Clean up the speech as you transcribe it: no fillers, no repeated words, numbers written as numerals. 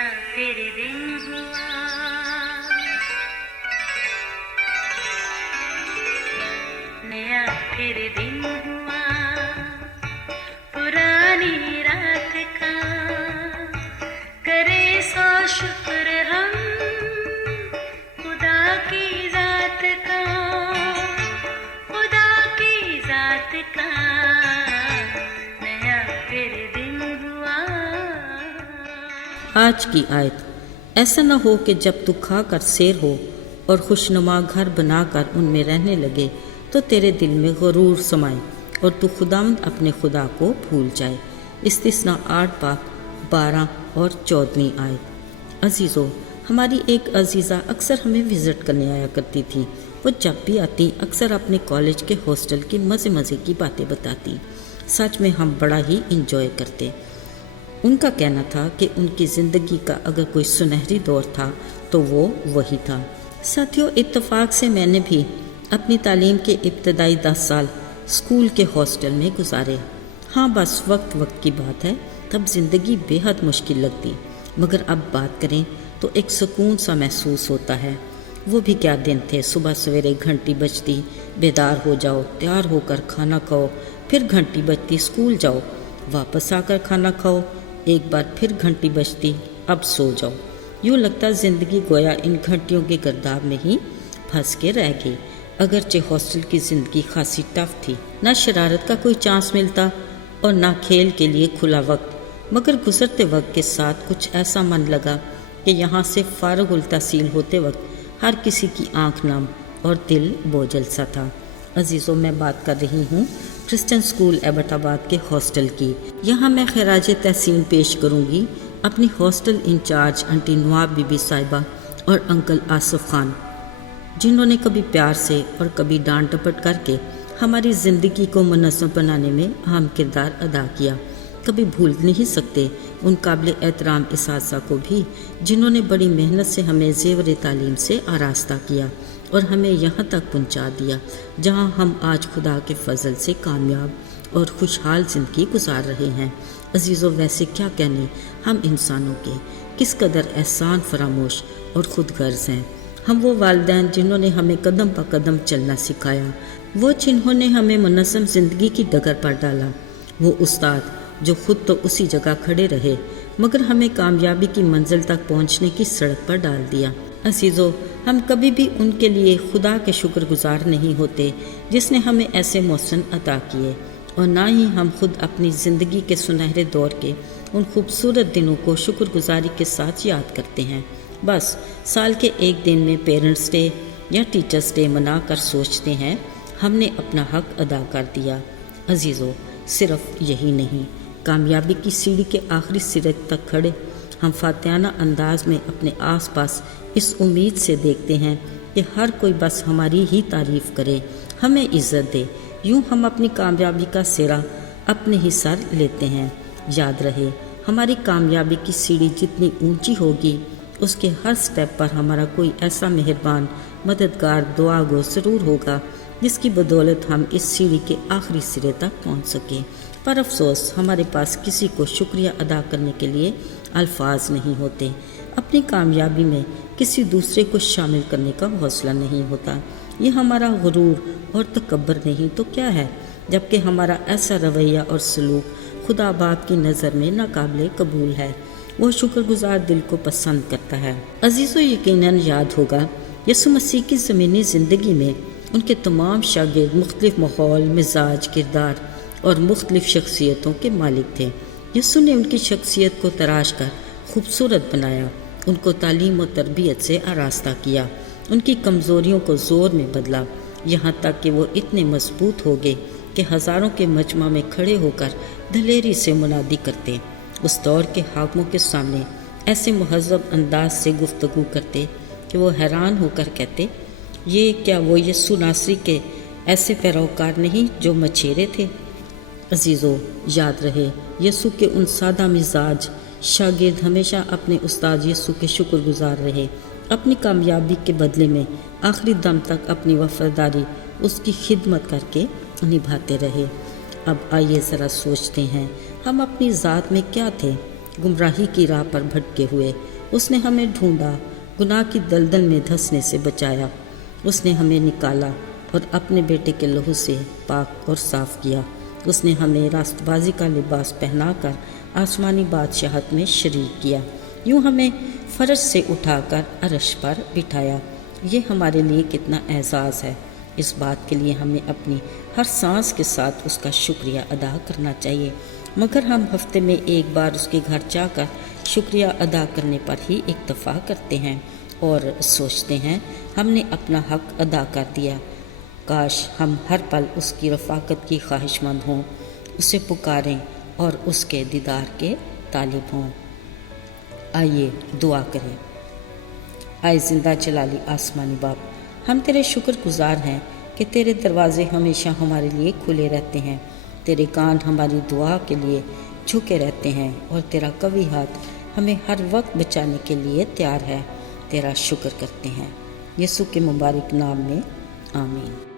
नया फिर दिन हुआ, नया फिर दिन हुआ, पुरानी रात का करे सो शुक्र हम खुदा की जात का, खुदा की जात का नया फिर दिन हुआ। आज की आयत, ऐसा न हो कि जब तू खा कर सेर हो और खुशनुमा घर बनाकर उनमें रहने लगे तो तेरे दिल में गुरूर समाए और तू खुदावंद अपने खुदा को भूल जाए। इस्तिस्ना 8 पाक 12 और 14वीं आयत। अजीज़ों, हमारी एक अजीज़ा अक्सर हमें विज़िट करने आया करती थी। वो जब भी आती अक्सर अपने कॉलेज के हॉस्टल की मज़े मज़े की बातें बताती। सच में हम बड़ा ही इंजॉय करते। उनका कहना था कि उनकी ज़िंदगी का अगर कोई सुनहरी दौर था तो वो वही था। साथियों, इत्तेफाक से मैंने भी अपनी तालीम के इब्तदाई 10 साल स्कूल के हॉस्टल में गुजारे। हाँ, बस वक्त की बात है, तब ज़िंदगी बेहद मुश्किल लगती, मगर अब बात करें तो एक सुकून सा महसूस होता है। वो भी क्या दिन थे। सुबह सवेरे घंटी बजती, बेदार हो जाओ, तैयार होकर खाना खाओ, फिर घंटी बजती, स्कूल जाओ, वापस आकर खाना खाओ, एक बार फिर घंटी बजती, अब सो जाओ। यूँ लगता ज़िंदगी गोया इन घंटियों के गर्दाब में ही फंस के रह गई। अगरचे हॉस्टल की ज़िंदगी खासी टफ थी, ना शरारत का कोई चांस मिलता और ना खेल के लिए खुला वक्त, मगर गुजरते वक्त के साथ कुछ ऐसा मन लगा कि यहाँ से फारगुल तहसील होते वक्त हर किसी की आंख नम और दिल बोझल सा था। अजीज़ों, मैं बात कर रही हूँ क्रिश्चियन स्कूल एबटाबाद के हॉस्टल की। यहाँ मैं खराज तहसीन पेश करूँगी अपनी हॉस्टल इंचार्ज आंटी नवाब बीबी साहिबा और अंकल आसिफ खान, जिन्होंने कभी प्यार से और कभी डांट डपट करके हमारी ज़िंदगी को मुनज़्ज़म बनाने में अहम किरदार अदा किया। कभी भूल नहीं सकते उन काबिल एहतराम इसासा को भी, जिन्होंने बड़ी मेहनत से हमें ज़ेवर तालीम से आरास्ता किया और हमें यहाँ तक पहुँचा दिया जहाँ हम आज खुदा के फजल से कामयाब और खुशहाल ज़िंदगी गुजार रहे हैं। अजीज़ों, वैसे क्या कहने हम इंसानों के, किस कदर एहसान फरामोश और खुद गर्ज हैं। हम वो वालिदैन जिन्होंने हमें कदम ब कदम चलना सिखाया, वो जिन्होंने हमें मुनज़्ज़म ज़िंदगी की डगर पर डाला, वो उस्ताद जो खुद तो उसी जगह खड़े रहे मगर हमें कामयाबी की मंजिल तक पहुंचने की सड़क पर डाल दिया। अजीज़ों, हम कभी भी उनके लिए खुदा के शुक्रगुजार नहीं होते जिसने हमें ऐसे मौसम अता किए, और ना ही हम खुद अपनी ज़िंदगी के सुनहरे दौर के उन खूबसूरत दिनों को शुक्रगुजारी के साथ याद करते हैं। बस साल के एक दिन में पेरेंट्स डे या टीचर्स डे मना कर सोचते हैं हमने अपना हक अदा कर दिया। अजीज़ों, सिर्फ यही नहीं, कामयाबी की सीढ़ी के आखिरी सिरे तक खड़े हम फातिहाना अंदाज में अपने आसपास इस उम्मीद से देखते हैं कि हर कोई बस हमारी ही तारीफ़ करे, हमें इज़्ज़त दे। यूँ हम अपनी कामयाबी का सिरा अपने ही सर लेते हैं। याद रहे, हमारी कामयाबी की सीढ़ी जितनी ऊंची होगी उसके हर स्टेप पर हमारा कोई ऐसा मेहरबान मददगार दुआगो ज़रूर होगा जिसकी बदौलत हम इस सीढ़ी के आखिरी सिरे तक पहुंच सकें। पर अफसोस, हमारे पास किसी को शुक्रिया अदा करने के लिए अल्फाज नहीं होते। अपनी कामयाबी में किसी दूसरे को शामिल करने का हौसला नहीं होता। ये हमारा गुरूर और तकब्बर नहीं तो क्या है, जबकि हमारा ऐसा रवैया और सलूक खुदा बाप की नज़र में नाकाबिले कबूल है। वो शुक्रगुजार दिल को पसंद करता है। अजीज़ों, यकीनन याद होगा यसु मसीह की ज़मीनी ज़िंदगी में उनके तमाम शागिर्द मुख्तलिफ माहौल, मिजाज, किरदार और मुख्तलिफ शख्सियतों के मालिक थे। यसु ने उनकी शख्सियत को तराश कर खूबसूरत बनाया, उनको तालीम और तरबियत से आरास्ता किया, उनकी कमज़ोरियों को ज़ोर में बदला, यहाँ तक कि वो इतने मजबूत हो गए कि हज़ारों के मजमा में खड़े होकर दलेरी से मुनादी करते, उस दौर के हाकिमों के सामने ऐसे महज़्ज़ब अंदाज से गुफ्तगू करते कि वो हैरान होकर कहते, ये क्या वो यस्सु नासरी के ऐसे पैरोकार नहीं जो मछेरे थे। अजीज़ों, याद रहे, यस्सु के उन सादा मिजाज शागिर्द हमेशा अपने उस्ताद यस्सु के शुक्रगुजार रहे, अपनी कामयाबी के बदले में आखिरी दम तक अपनी वफादारी उसकी खिदमत करके निभाते रहे। अब आइए ज़रा सोचते हैं, हम अपनी ज़ात में क्या थे, गुमराही की राह पर भटके हुए, اس نے ہمیں ڈھونڈا، گناہ کی دلدل میں دھنسنے سے بچایا۔ اس نے ہمیں نکالا اور اپنے بیٹے کے لہو سے پاک اور صاف کیا۔ اس نے ہمیں راست بازی کا لباس پہنا کر آسمانی بادشاہت میں شریک کیا، یوں ہمیں فرش سے اٹھا کر عرش پر بٹھایا۔ یہ ہمارے لیے کتنا اعزاز ہے۔ اس بات کے لیے ہمیں اپنی ہر سانس کے ساتھ اس کا شکریہ ادا کرنا چاہیے، مگر ہم ہفتے میں ایک بار اس کے گھر جا کر شکریہ ادا کرنے پر ہی اکتفا کرتے ہیں اور سوچتے ہیں ہم نے اپنا حق ادا کر دیا۔ کاش ہم ہر پل اس کی رفاقت کی خواہش مند ہوں، اسے پکاریں اور اس کے دیدار کے طالب ہوں۔ آئیے دعا کریں۔ آئے زندہ جلالی آسمانی باپ، ہم تیرے شکر گزار ہیں کہ تیرے دروازے ہمیشہ ہمارے لیے کھلے رہتے ہیں، تیرے کان ہماری دعا کے لیے جھکے رہتے ہیں اور تیرا قوی ہاتھ ہمیں ہر وقت بچانے کے لیے تیار ہے۔ تیرا شکر کرتے ہیں، یسوع کے مبارک نام میں، آمین۔